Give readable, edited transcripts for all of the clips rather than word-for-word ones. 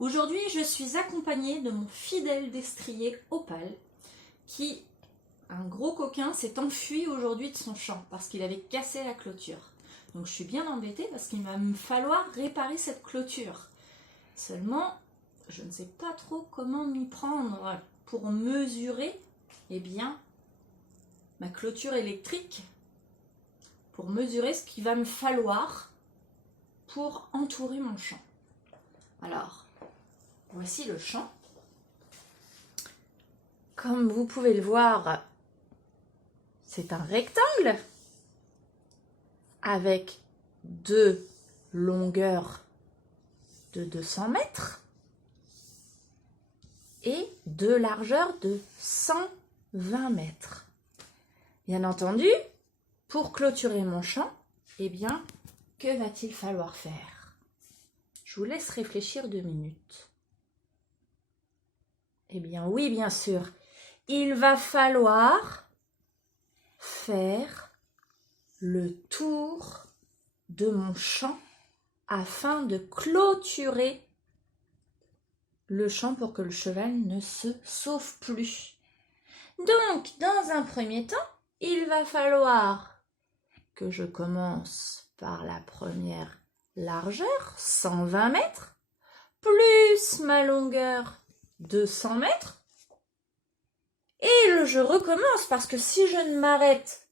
Aujourd'hui, je suis accompagnée de mon fidèle destrier Opale qui, un gros coquin, s'est enfui aujourd'hui de son champ parce qu'il avait cassé la clôture. Donc je suis bien embêtée parce qu'il va me falloir réparer cette clôture. Seulement, je ne sais pas trop comment m'y prendre pour mesurer, ma clôture électrique, pour mesurer ce qu'il va me falloir pour entourer mon champ. Alors, voici le champ. Comme vous pouvez le voir, c'est un rectangle avec deux longueurs de 200 mètres et deux largeurs de 120 mètres. Bien entendu, pour clôturer mon champ, que va-t-il falloir faire? Je vous laisse réfléchir 2 minutes. Oui, bien sûr, il va falloir faire le tour de mon champ afin de clôturer le champ pour que le cheval ne se sauve plus. Donc, dans un premier temps, il va falloir que je commence par la première largeur, 120 mètres, plus ma longueur, 200 mètres. Et je recommence parce que si je ne m'arrête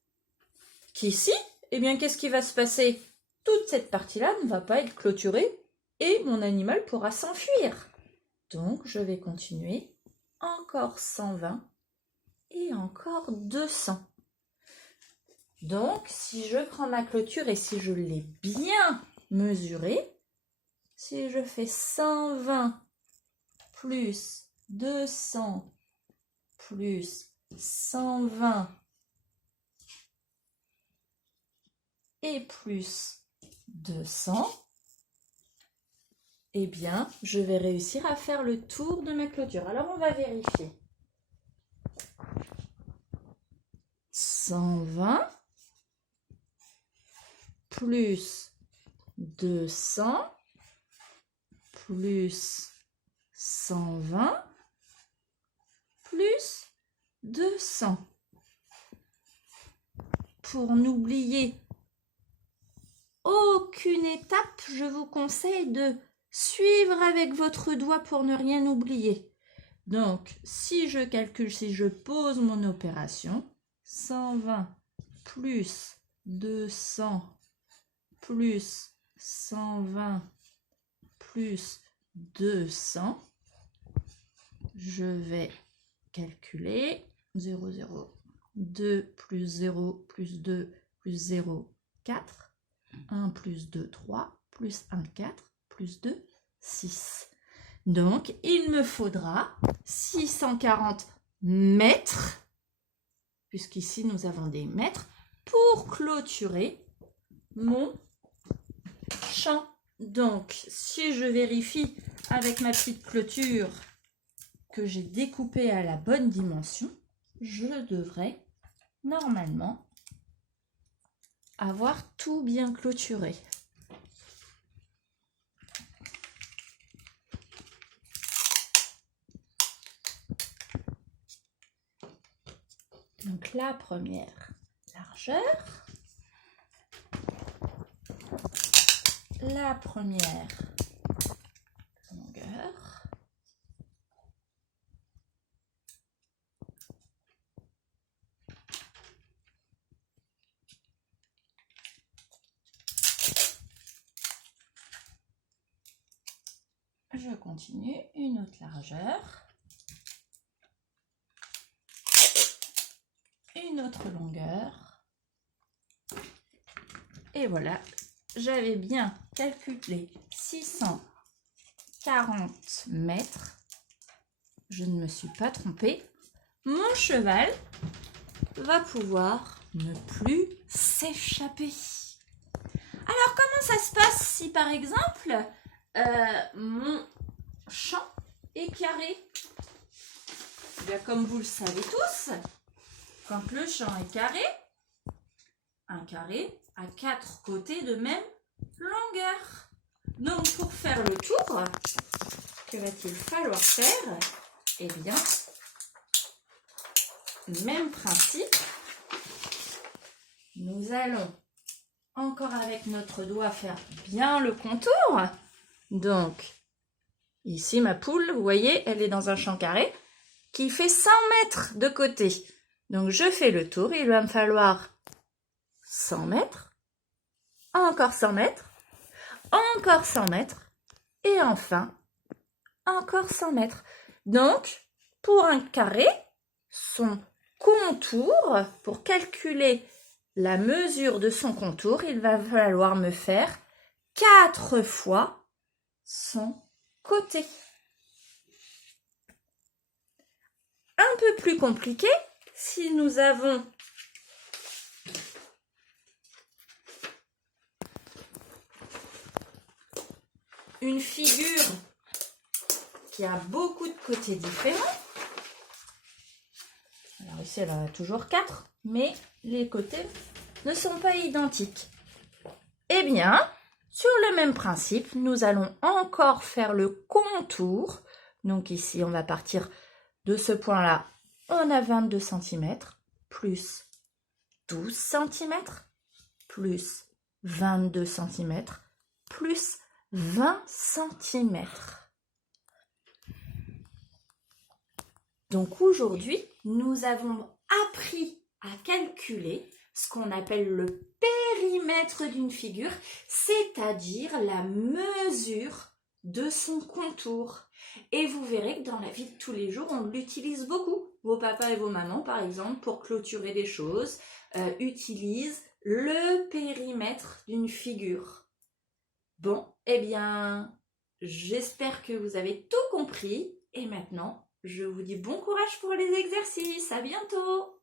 qu'ici, qu'est-ce qui va se passer? Toute cette partie-là ne va pas être clôturée et mon animal pourra s'enfuir. Donc, je vais continuer. Encore 120 et encore 200. Donc, si je prends ma clôture et si je l'ai bien mesurée, si je fais 120 plus 200 plus 120 et plus 200, je vais réussir à faire le tour de ma clôture. Alors, on va vérifier. 120 plus 200 plus 120 plus 200. Pour n'oublier aucune étape, je vous conseille de suivre avec votre doigt pour ne rien oublier. Donc, si je calcule, si je pose mon opération, 120 plus 200 plus 120 plus 200, je vais calculer 0, 0, 2 plus 0 plus 2 plus 0, 4, 1 plus 2, 3, plus 1, 4, plus 2, 6. Donc, il me faudra 640 mètres, puisqu'ici nous avons des mètres, pour clôturer mon champ. Donc, si je vérifie avec ma petite clôture que j'ai découpé à la bonne dimension, je devrais normalement avoir tout bien clôturé. Donc la première largeur, la première longueur, je continue, une autre largeur, une autre longueur, et voilà, j'avais bien calculé 640 mètres, je ne me suis pas trompée, mon cheval va pouvoir ne plus s'échapper. Alors comment ça se passe si par exemple mon champ est carré? Comme vous le savez tous, quand le champ est carré, un carré a 4 côtés de même longueur. Donc pour faire le tour, que va-t-il falloir faire? Eh bien, même principe. Nous allons encore avec notre doigt faire bien le contour. Donc, ici ma poule, vous voyez, elle est dans un champ carré qui fait 100 mètres de côté. Donc je fais le tour, il va me falloir 100 mètres, encore 100 mètres, encore 100 mètres, et enfin, encore 100 mètres. Donc, pour un carré, son contour, pour calculer la mesure de son contour, il va falloir me faire 4 fois son côté. Un peu plus compliqué, si nous avons une figure qui a beaucoup de côtés différents. Alors ici, elle en a toujours 4, mais les côtés ne sont pas identiques. Eh bien, sur le même principe, nous allons encore faire le contour. Donc ici, on va partir de ce point-là. On a 22 cm, plus 12 cm, plus 22 cm, plus 20 cm. Donc aujourd'hui, nous avons appris à calculer ce qu'on appelle le périmètre d'une figure, c'est-à-dire la mesure de son contour. Et vous verrez que dans la vie de tous les jours, on l'utilise beaucoup. Vos papas et vos mamans, par exemple, pour clôturer des choses, utilisent le périmètre d'une figure. Bon, eh bien, j'espère que vous avez tout compris. Et maintenant, je vous dis bon courage pour les exercices. À bientôt!